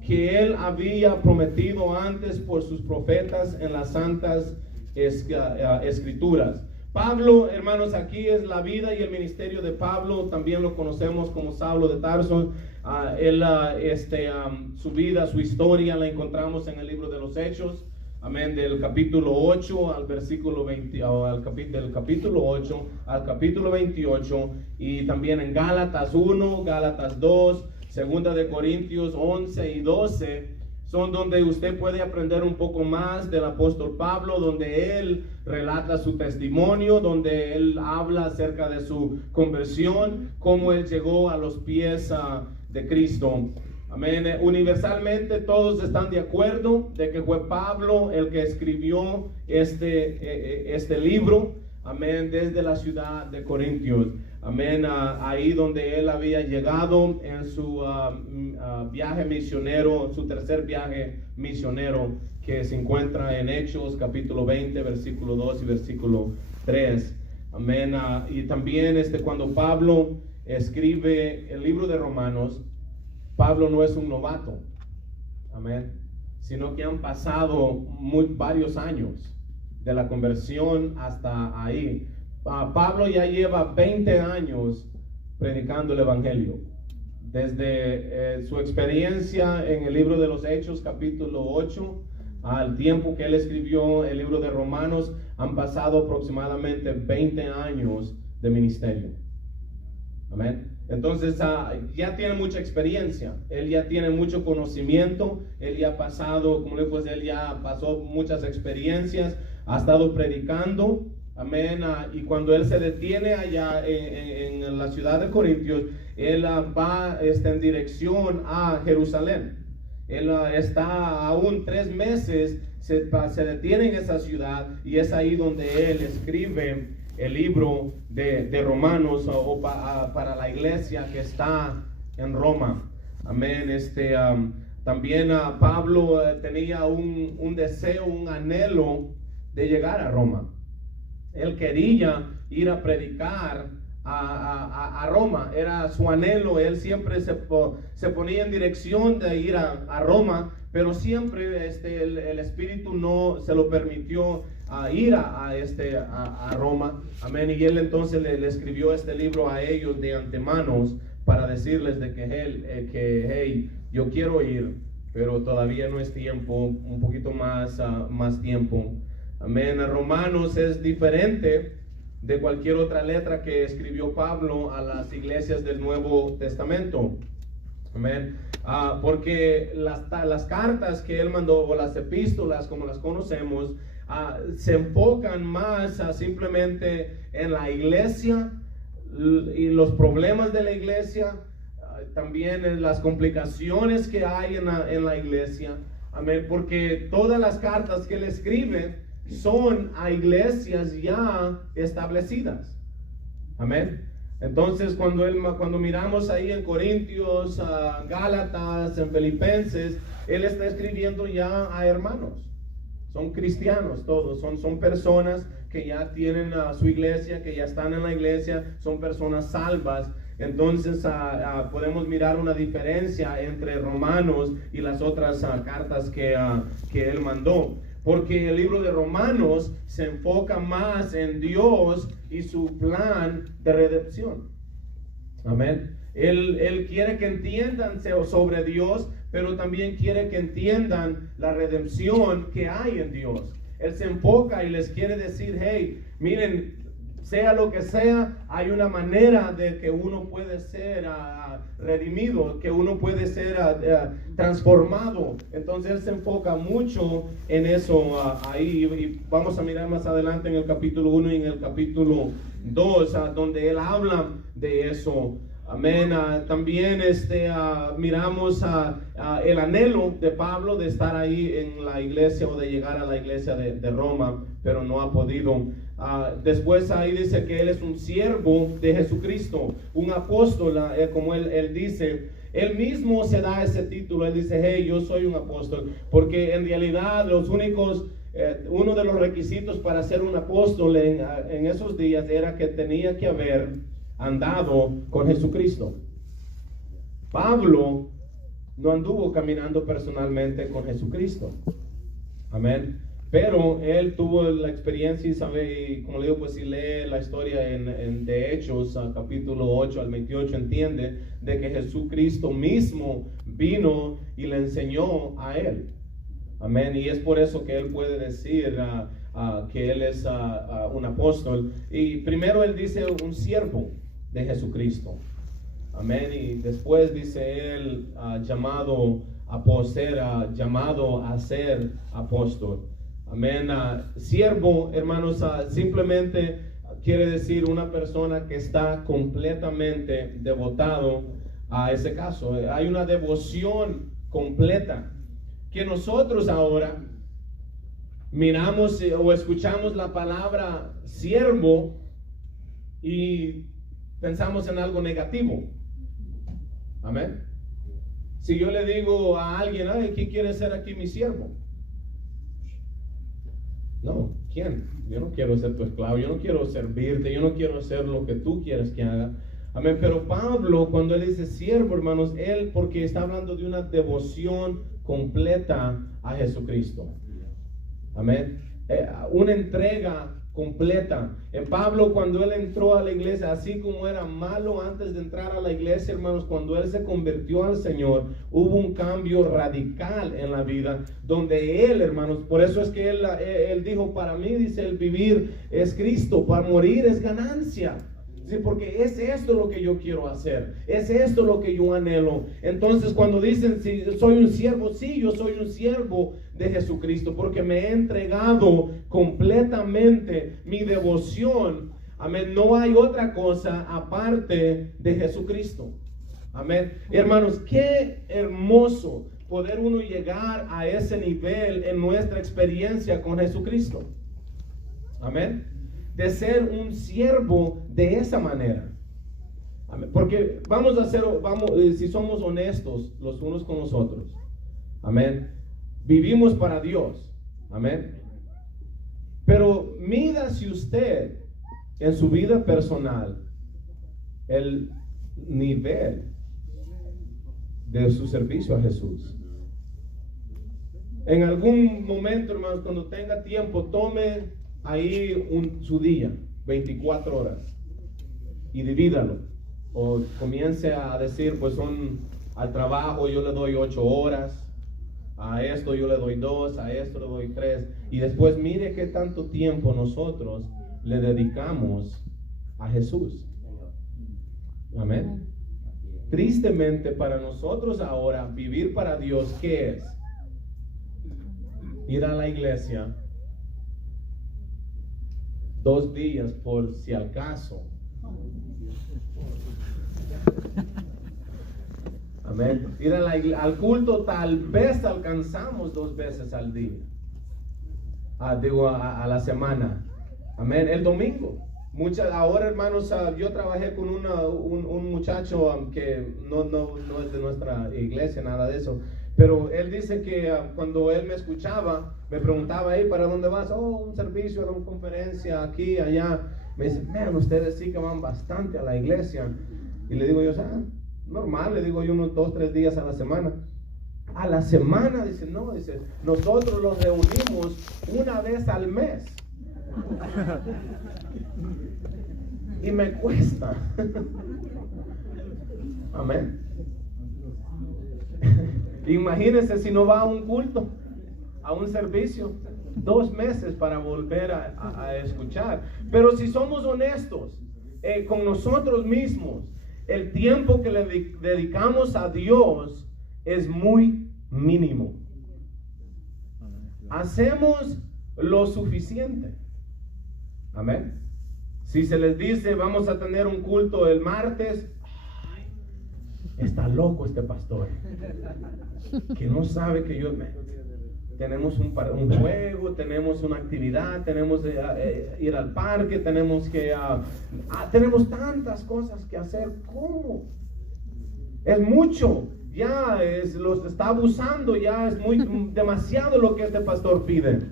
que él había prometido antes por sus profetas en las santas escrituras. Pablo, hermanos, aquí es la vida y el ministerio de Pablo. También lo conocemos como Saulo de Tarso. Su vida, su historia la encontramos en el libro de los Hechos. Amén, del capítulo 8 al versículo 20, del capítulo 8 al capítulo 28, y también en Gálatas 1, Gálatas 2, Segunda de Corintios 11 y 12, son donde usted puede aprender un poco más del apóstol Pablo, donde él relata su testimonio, donde él habla acerca de su conversión, cómo él llegó a los pies de Cristo. Amén. Universalmente todos están de acuerdo de que fue Pablo el que escribió este libro. Amén. Desde la ciudad de Corintios. Amén. Ahí donde él había llegado en su viaje misionero, su tercer viaje misionero, que se encuentra en Hechos capítulo 20, versículo 2 y versículo 3. Amén. Y también cuando Pablo escribe el libro de Romanos, Pablo no es un novato, amén, sino que han pasado varios años de la conversión hasta ahí. Pablo ya lleva 20 años predicando el evangelio. Desde su experiencia en el libro de los Hechos, capítulo 8, al tiempo que él escribió el libro de Romanos, han pasado aproximadamente 20 años de ministerio. Amén. Entonces ya tiene mucha experiencia, él ya tiene mucho conocimiento, él ya ha pasado, él ya pasó muchas experiencias, ha estado predicando, amén. Y cuando él se detiene allá en la ciudad de Corintios, él va en dirección a Jerusalén. Él está aún 3 meses, se detiene en esa ciudad, y es ahí donde él escribe el libro de Romanos para la iglesia que está en Roma. Amén. También Pablo tenía un deseo, un anhelo de llegar a Roma. Él quería ir a predicar a Roma, era su anhelo. Él siempre se ponía en dirección de ir a Roma, pero siempre el Espíritu no se lo permitió ir a Roma. Amén. Y él entonces le escribió este libro a ellos de antemano para decirles de que hey, yo quiero ir, pero todavía no es tiempo, un poquito más tiempo. Amén. Romanos es diferente de cualquier otra letra que escribió Pablo a las iglesias del Nuevo Testamento. Amén. Porque las cartas que él mandó, o las epístolas como las conocemos, se enfocan más simplemente en la iglesia y los problemas de la iglesia, también en las complicaciones que hay en la iglesia. Amén. Porque todas las cartas que él escribe son a iglesias ya establecidas. Amén. Entonces cuando miramos ahí en Corintios, Gálatas, en Filipenses, él está escribiendo ya a hermanos. Son cristianos todos, son personas que ya tienen su iglesia, que ya están en la iglesia, son personas salvas. Entonces podemos mirar una diferencia entre Romanos y las otras cartas que él mandó. Porque el libro de Romanos se enfoca más en Dios y su plan de redención. Amén. Él quiere que entiendan sobre Dios, pero también quiere que entiendan la redención que hay en Dios. Él se enfoca y les quiere decir: hey, miren, sea lo que sea, hay una manera de que uno puede ser redimido, que uno puede ser transformado. Entonces él se enfoca mucho en eso ahí, y vamos a mirar más adelante en el capítulo 1 y en el capítulo 2, donde él habla de eso. Amén. También miramos el anhelo de Pablo de estar ahí en la iglesia, o de llegar a la iglesia de Roma, pero no ha podido. Después ahí dice que él es un siervo de Jesucristo, un apóstol, como él dice. Él mismo se da ese título. Él dice, hey, yo soy un apóstol, porque en realidad uno de los requisitos para ser un apóstol en esos días era que tenía que haber andado con Jesucristo. Pablo no anduvo caminando personalmente con Jesucristo. Amén. Pero él tuvo la experiencia y sabe, y como le digo, pues si lee la historia de Hechos, capítulo 8 al 28, entiende de que Jesucristo mismo vino y le enseñó a él. Amén. Y es por eso que él puede decir que él es un apóstol. Y primero él dice un siervo de Jesucristo. Amén. Y después dice él llamado a ser apóstol. Amén. Siervo, hermanos, simplemente quiere decir una persona que está completamente devotado a ese caso. Hay una devoción completa que nosotros ahora miramos o escuchamos la palabra siervo y pensamos en algo negativo. Amén. Si yo le digo a alguien, ay, ¿quién quiere ser aquí mi siervo? No, ¿quién? Yo no quiero ser tu esclavo, yo no quiero servirte, yo no quiero hacer lo que tú quieres que haga. Amén. Pero Pablo, cuando él dice siervo, hermanos, él porque está hablando de una devoción completa a Jesucristo. Amén. Una entrega completa. En Pablo, cuando él entró a la iglesia, así como era malo antes de entrar a la iglesia, hermanos, cuando él se convirtió al Señor, hubo un cambio radical en la vida, donde él, hermanos, por eso es que él dijo, para mí, dice, el vivir es Cristo, para morir es ganancia. Sí, porque es esto lo que yo quiero hacer, es esto lo que yo anhelo. Entonces cuando dicen si soy un siervo, sí, yo soy un siervo de Jesucristo, porque me he entregado completamente mi devoción. Amén. No hay otra cosa aparte de Jesucristo. Amén. Hermanos, qué hermoso poder uno llegar a ese nivel en nuestra experiencia con Jesucristo. Amén. De ser un siervo de esa manera. Amén. Porque si somos honestos los unos con los otros, amén, vivimos para Dios, amén, pero mídase usted en su vida personal el nivel de su servicio a Jesús. En algún momento, hermanos, cuando tenga tiempo, tome ahí su día, 24 horas, y divídalo. O comience a decir, pues al trabajo yo le doy 8 horas, a esto yo le doy 2, a esto le doy 3, y después mire qué tanto tiempo nosotros le dedicamos a Jesús. Amén. Tristemente para nosotros ahora, vivir para Dios, ¿qué es? Ir a la iglesia 2 días por si al caso. Amén. Ir al culto tal vez alcanzamos 2 veces al día. A la semana. Amén. El domingo. Ahora, hermanos, yo trabajé con un muchacho que no es de nuestra iglesia, nada de eso. Pero él dice que cuando él me escuchaba, me preguntaba, hey, ¿para dónde vas? Oh, un servicio, una conferencia, aquí, allá. Me dice, man, ustedes sí que van bastante a la iglesia. Y le digo yo, normal, le digo yo, unos 2, 3 días a la semana. A la semana, dice, no, dice, nosotros los reunimos una vez al mes. Y me cuesta. Amén. Imagínense si no va a un culto, a un servicio, 2 meses para volver a escuchar. Pero si somos honestos con nosotros mismos, el tiempo que le dedicamos a Dios es muy mínimo. Hacemos lo suficiente. Amén. Si se les dice, vamos a tener un culto el martes, está loco este pastor, que no sabe que tenemos un juego, tenemos una actividad, tenemos ir al parque, tenemos tantas cosas que hacer. ¿Cómo? Es mucho. Ya los está abusando, ya es demasiado lo que este pastor pide.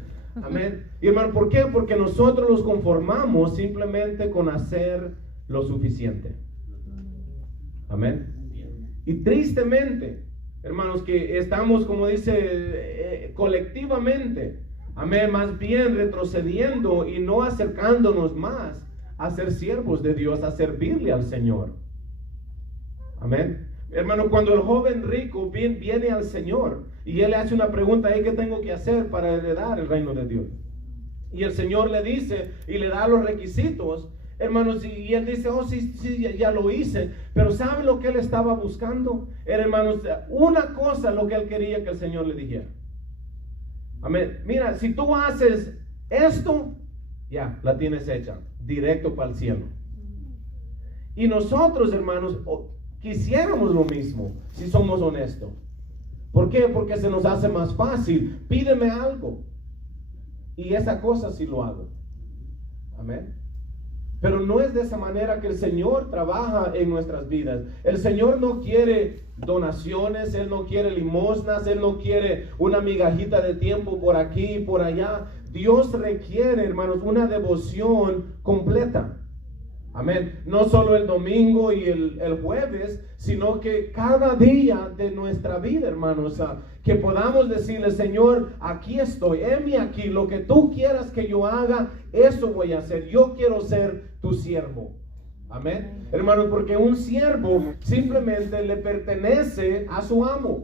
Amén. Y hermano, ¿por qué? Porque nosotros los conformamos simplemente con hacer lo suficiente. Amén. Y tristemente, hermanos, que estamos, como dice, colectivamente, amén, más bien retrocediendo y no acercándonos más a ser siervos de Dios, a servirle al Señor. Amén. Hermano, cuando el joven rico viene al Señor y él le hace una pregunta, ¿qué tengo que hacer para heredar el reino de Dios? Y el Señor le dice y le da los requisitos, hermanos, y él dice, oh sí, ya lo hice. Pero ¿sabe lo que él estaba buscando? Era, hermanos, una cosa lo que él quería que el Señor le dijera. Amén. Mira, si tú haces esto, ya, la tienes hecha, directo para el cielo. Y nosotros, hermanos, quisiéramos lo mismo, si somos honestos. ¿Por qué? Porque se nos hace más fácil. Pídeme algo y esa cosa sí lo hago. Amén. Pero no es de esa manera que el Señor trabaja en nuestras vidas. El Señor no quiere donaciones, Él no quiere limosnas, Él no quiere una migajita de tiempo por aquí y por allá. Dios requiere, hermanos, una devoción completa. Amén. No solo el domingo y el jueves, sino que cada día de nuestra vida, hermanos, que podamos decirle, Señor, aquí estoy, heme aquí, lo que tú quieras que yo haga, eso voy a hacer. Yo quiero ser tu siervo. Amén. Hermanos, porque un siervo simplemente le pertenece a su amo.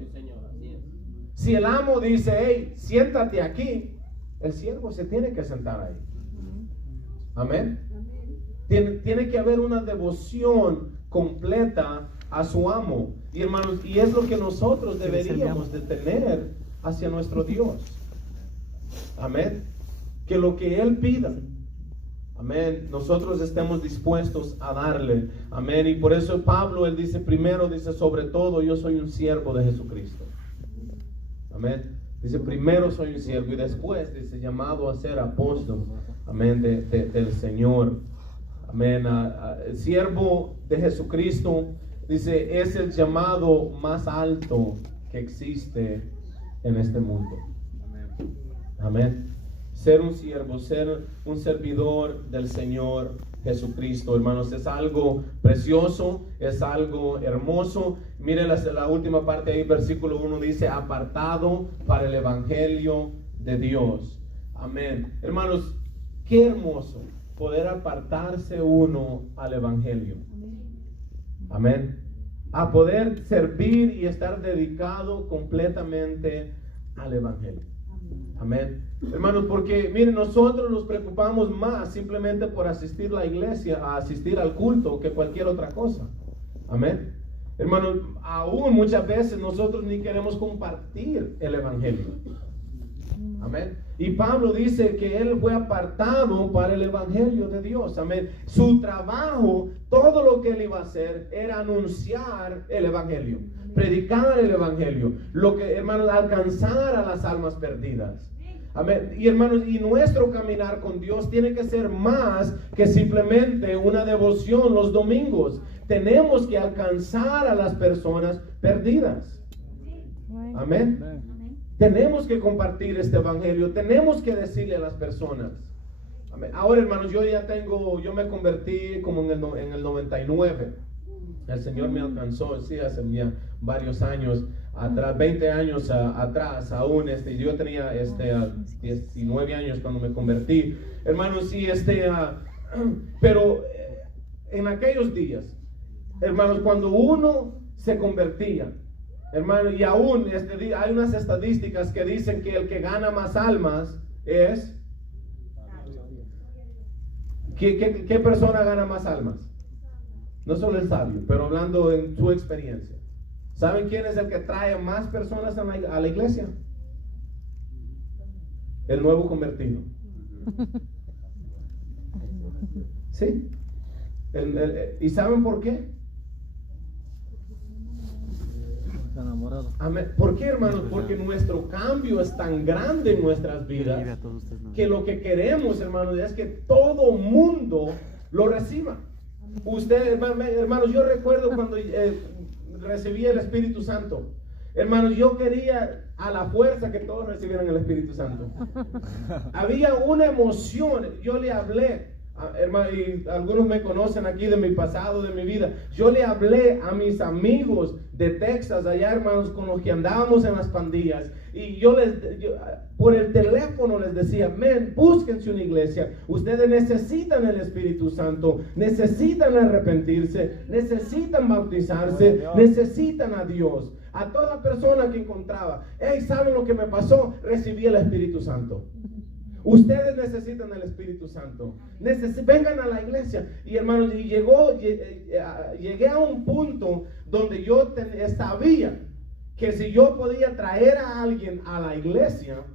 Si el amo dice, hey, siéntate aquí, el siervo se tiene que sentar ahí. Amén. Tiene que haber una devoción completa a su amo. Y hermanos, y es lo que nosotros deberíamos de tener hacia nuestro Dios. Amén. Que lo que Él pida, amén, nosotros estemos dispuestos a darle. Amén. Y por eso Pablo, él dice primero, dice sobre todo, yo soy un siervo de Jesucristo. Amén. Dice primero soy un siervo y después dice llamado a ser apóstol. Amén. Del Señor. Amén. El siervo de Jesucristo, dice, es el llamado más alto que existe en este mundo. Amén. Ser un siervo, ser un servidor del Señor Jesucristo, hermanos, es algo precioso, es algo hermoso. Miren la última parte ahí, versículo 1 dice, apartado para el evangelio de Dios. Amén. Hermanos, qué hermoso poder apartarse uno al evangelio. Amén. A poder servir y estar dedicado completamente al evangelio. Amén. Hermanos, porque miren, nosotros nos preocupamos más simplemente por asistir a la iglesia, a asistir al culto, que cualquier otra cosa. Amén. Hermanos, aún muchas veces nosotros ni queremos compartir el evangelio. Amén. Y Pablo dice que él fue apartado para el evangelio de Dios. Amén. Su trabajo, todo lo que él iba a hacer era anunciar el evangelio, predicar el evangelio, lo que, hermanos, alcanzar a las almas perdidas. Amén. Y hermanos, y nuestro caminar con Dios tiene que ser más que simplemente una devoción los domingos. Tenemos que alcanzar a las personas perdidas. Amén. Tenemos que compartir este evangelio, tenemos que decirle a las personas. Amén. Ahora, hermanos, yo me convertí como en el 99. El Señor me alcanzó, sí, hace ya varios años atrás, 20 años atrás aún, yo tenía 19 años cuando me convertí. Hermanos, sí, pero en aquellos días, hermanos, cuando uno se convertía, hermano, y aún hay unas estadísticas que dicen que el que gana más almas es... ¿Qué persona gana más almas? No solo el sabio, pero hablando en su experiencia. ¿Saben quién es el que trae más personas a la iglesia? El nuevo convertido. Sí. ¿Y saben por qué? Amén. ¿Por qué, hermanos? Porque nuestro cambio es tan grande en nuestras vidas que lo que queremos, hermanos, es que todo mundo lo reciba. Usted, hermanos, yo recuerdo cuando recibí el Espíritu Santo. Hermanos, yo quería a la fuerza que todos recibieran el Espíritu Santo. Había una emoción. Yo le hablé, hermano, y algunos me conocen aquí de mi pasado, de mi vida. Yo le hablé a mis amigos de Texas, allá, hermanos, con los que andábamos en las pandillas. Y yo por el teléfono les decía, men, búsquense una iglesia. Ustedes necesitan el Espíritu Santo, necesitan arrepentirse, necesitan bautizarse, necesitan a Dios. A toda persona que encontraba, hey, ¿saben lo que me pasó? Recibí el Espíritu Santo. Ustedes necesitan el Espíritu Santo. Vengan a la iglesia. Y hermanos, llegué a un punto donde yo sabía que si yo podía traer a alguien a la iglesia,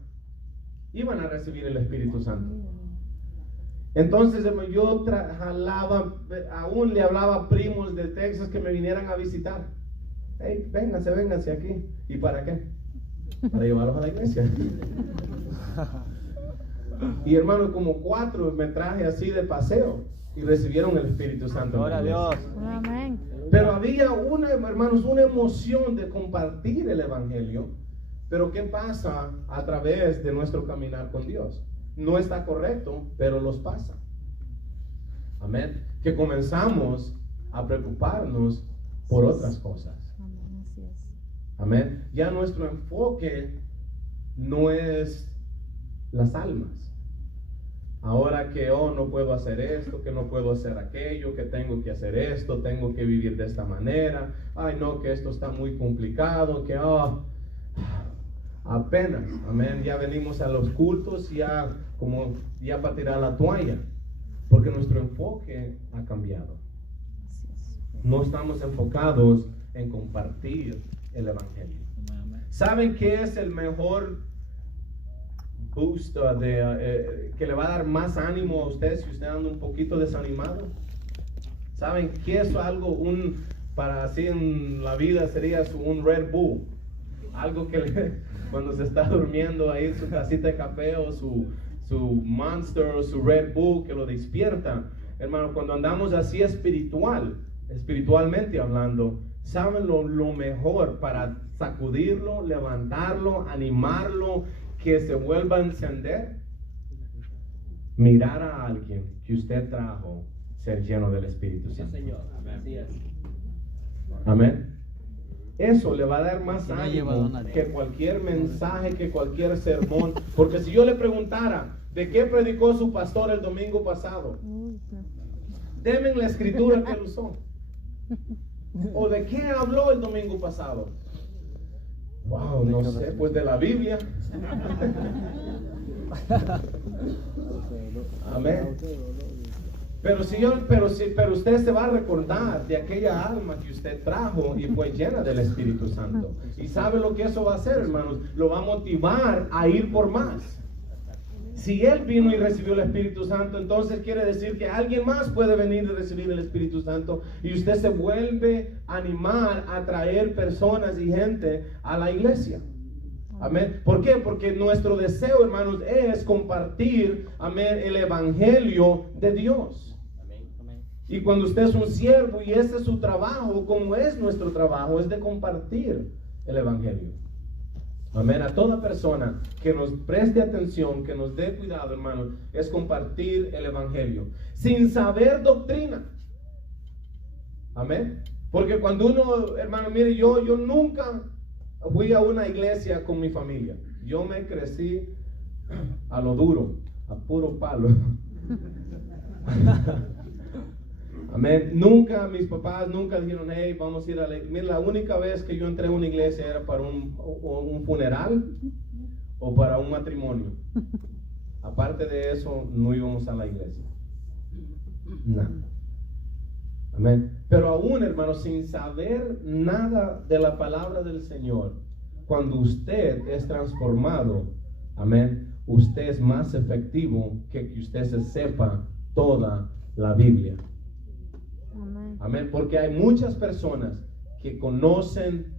iban a recibir el Espíritu Santo. Entonces, hermano, yo aún le hablaba a primos de Texas que me vinieran a visitar. Hey, vénganse aquí. ¿Y para qué? Para llevarlos a la iglesia. Y hermano, como 4 me traje así de paseo y recibieron el Espíritu Santo. Gloria a Dios. Amén. Pero había una emoción de compartir el Evangelio. Pero ¿qué pasa a través de nuestro caminar con Dios? No está correcto, pero los pasa. Amén. Que comenzamos a preocuparnos por otras cosas. Amén. Ya nuestro enfoque no es las almas. Ahora que no puedo hacer esto, que no puedo hacer aquello, que tengo que hacer esto, tengo que vivir de esta manera. Ay, no, que esto está muy complicado, que apenas, amén, ya venimos a los cultos ya para tirar la toalla, porque nuestro enfoque ha cambiado. No estamos enfocados en compartir el Evangelio. ¿Saben qué es el mejor boost que le va a dar más ánimo a usted si usted anda un poquito desanimado? ¿Saben qué es algo, para así en la vida sería un Red Bull? Algo que cuando se está durmiendo ahí su tacita de café o su Monster o su Red Bull que lo despierta. Hermano, cuando andamos así espiritualmente hablando, ¿saben lo mejor para sacudirlo, levantarlo, animarlo, que se vuelva a encender? Mirar a alguien que usted trajo ser lleno del Espíritu Santo. Sí, Señor. Amén. Eso le va a dar más ánimo que cualquier mensaje, que cualquier sermón. Porque si yo le preguntara, ¿de qué predicó su pastor el domingo pasado? Deme la escritura que él usó. ¿O de qué habló el domingo pasado? Wow, no sé, pues de la Biblia. Amén. Pero usted se va a recordar de aquella alma que usted trajo y fue llena del Espíritu Santo. ¿Y sabe lo que eso va a hacer, hermanos? Lo va a motivar a ir por más. Si él vino y recibió el Espíritu Santo, entonces quiere decir que alguien más puede venir y recibir el Espíritu Santo, y usted se vuelve a animar a traer personas y gente a la iglesia. Amén. ¿Por qué? Porque nuestro deseo, hermanos, es compartir, amén, el Evangelio de Dios. Y cuando usted es un siervo y ese es su trabajo, como es nuestro trabajo, es de compartir el Evangelio. Amén. A toda persona que nos preste atención, que nos dé cuidado, hermanos, es compartir el Evangelio sin saber doctrina. Amén. Porque cuando uno, hermano, mire, yo nunca fui a una iglesia con mi familia. Yo me crecí a lo duro, a puro palo. Amén. Mis papás nunca dijeron, hey, vamos a ir a la iglesia. Mira, la única vez que yo entré a una iglesia era para un funeral o para un matrimonio. Aparte de eso, no íbamos a la iglesia. Nada. Amén. Pero aún, hermanos, sin saber nada de la palabra del Señor, cuando usted es transformado, amén, usted es más efectivo que usted se sepa toda la Biblia. Amén. Amén. Porque hay muchas personas que conocen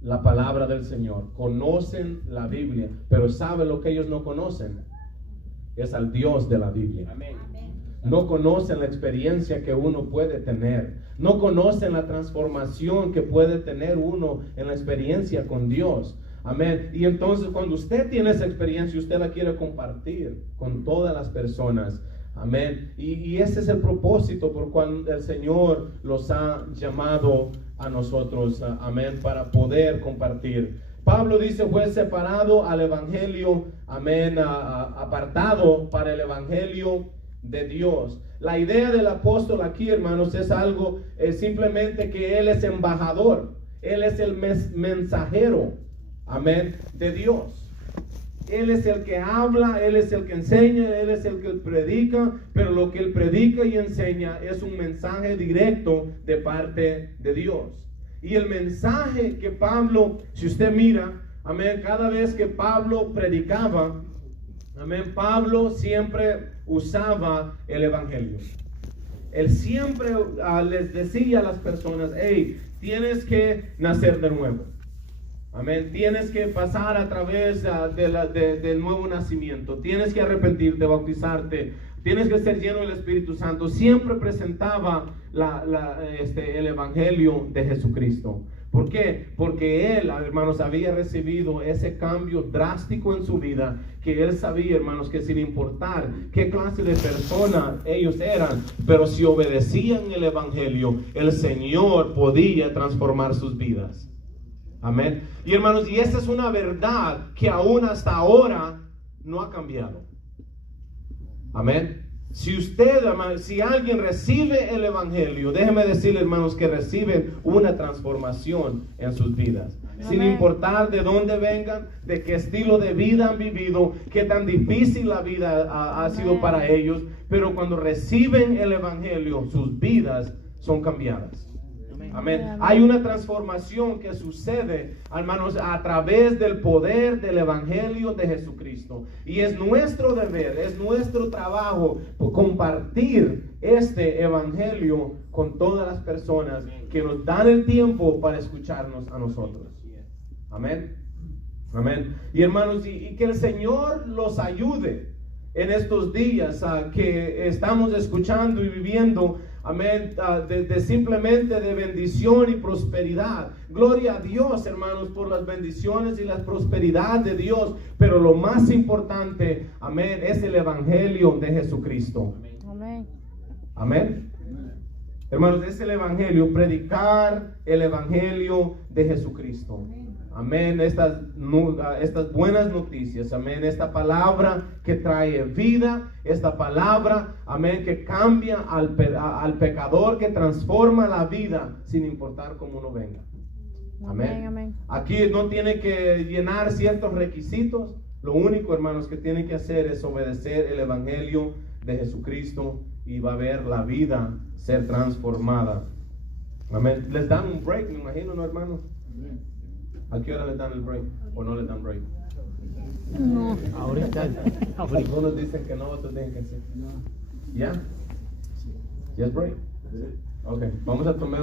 la palabra del Señor, conocen la Biblia, pero ¿sabe lo que ellos no conocen? Es al Dios de la Biblia. Amén. No conocen la experiencia que uno puede tener. No conocen la transformación que puede tener uno en la experiencia con Dios. Amén. Y entonces cuando usted tiene esa experiencia, usted la quiere compartir con todas las personas. Amén. Y ese es el propósito por cual el Señor los ha llamado a nosotros. Amén. Para poder compartir. Pablo dice, fue separado al evangelio. Amén. Apartado para el evangelio de Dios. La idea del apóstol aquí, hermanos, es algo simplemente que él es embajador. Él es el mensajero. Amén. De Dios. Él es el que habla, Él es el que enseña, Él es el que predica, pero lo que Él predica y enseña es un mensaje directo de parte de Dios. Y el mensaje que Pablo, si usted mira, amén, cada vez que Pablo predicaba, amén, Pablo siempre usaba el evangelio. Él siempre les decía a las personas, hey, tienes que nacer de nuevo. Amén. Tienes que pasar a través del nuevo nacimiento. Tienes que arrepentirte, bautizarte. Tienes que ser lleno del Espíritu Santo. Siempre presentaba el evangelio de Jesucristo. ¿Por qué? Porque él, hermanos, había recibido ese cambio drástico en su vida, que él sabía, hermanos, que sin importar qué clase de persona ellos eran, pero si obedecían el evangelio, el Señor podía transformar sus vidas. Amén. Y hermanos, y esa es una verdad que aún hasta ahora no ha cambiado. Amén. Si alguien recibe el evangelio, déjeme decirle, hermanos, que reciben una transformación en sus vidas. Amén. Sin importar de dónde vengan, de qué estilo de vida han vivido, qué tan difícil la vida ha sido para ellos, pero cuando reciben el evangelio, sus vidas son cambiadas. Amén. Hay una transformación que sucede, hermanos, a través del poder del evangelio de Jesucristo. Y es nuestro deber, es nuestro trabajo compartir este evangelio con todas las personas que nos dan el tiempo para escucharnos a nosotros. Amén. Amén. Y hermanos, y que el Señor los ayude en estos días que estamos escuchando y viviendo. Amén, simplemente de bendición y prosperidad. Gloria a Dios, hermanos, por las bendiciones y la prosperidad de Dios. Pero lo más importante, amén, es el evangelio de Jesucristo. Amén. Amén. Hermanos, es el evangelio, predicar el evangelio de Jesucristo. Amén, estas buenas noticias, amén, esta palabra que trae vida, esta palabra, amén, que cambia al pecador, que transforma la vida sin importar cómo uno venga. Amén. Amén. Aquí no tiene que llenar ciertos requisitos, lo único, hermanos, que tiene que hacer es obedecer el evangelio de Jesucristo y va a ver la vida ser transformada. Amén. Les dan un break, me imagino, ¿no, hermanos? Amén. ¿A qué hora le dan el break? ¿O no le dan break? No. Ahorita. Algunos dicen que no, otros dicen que sí. ¿Ya? ¿Ya es break? Ok, vamos a tomar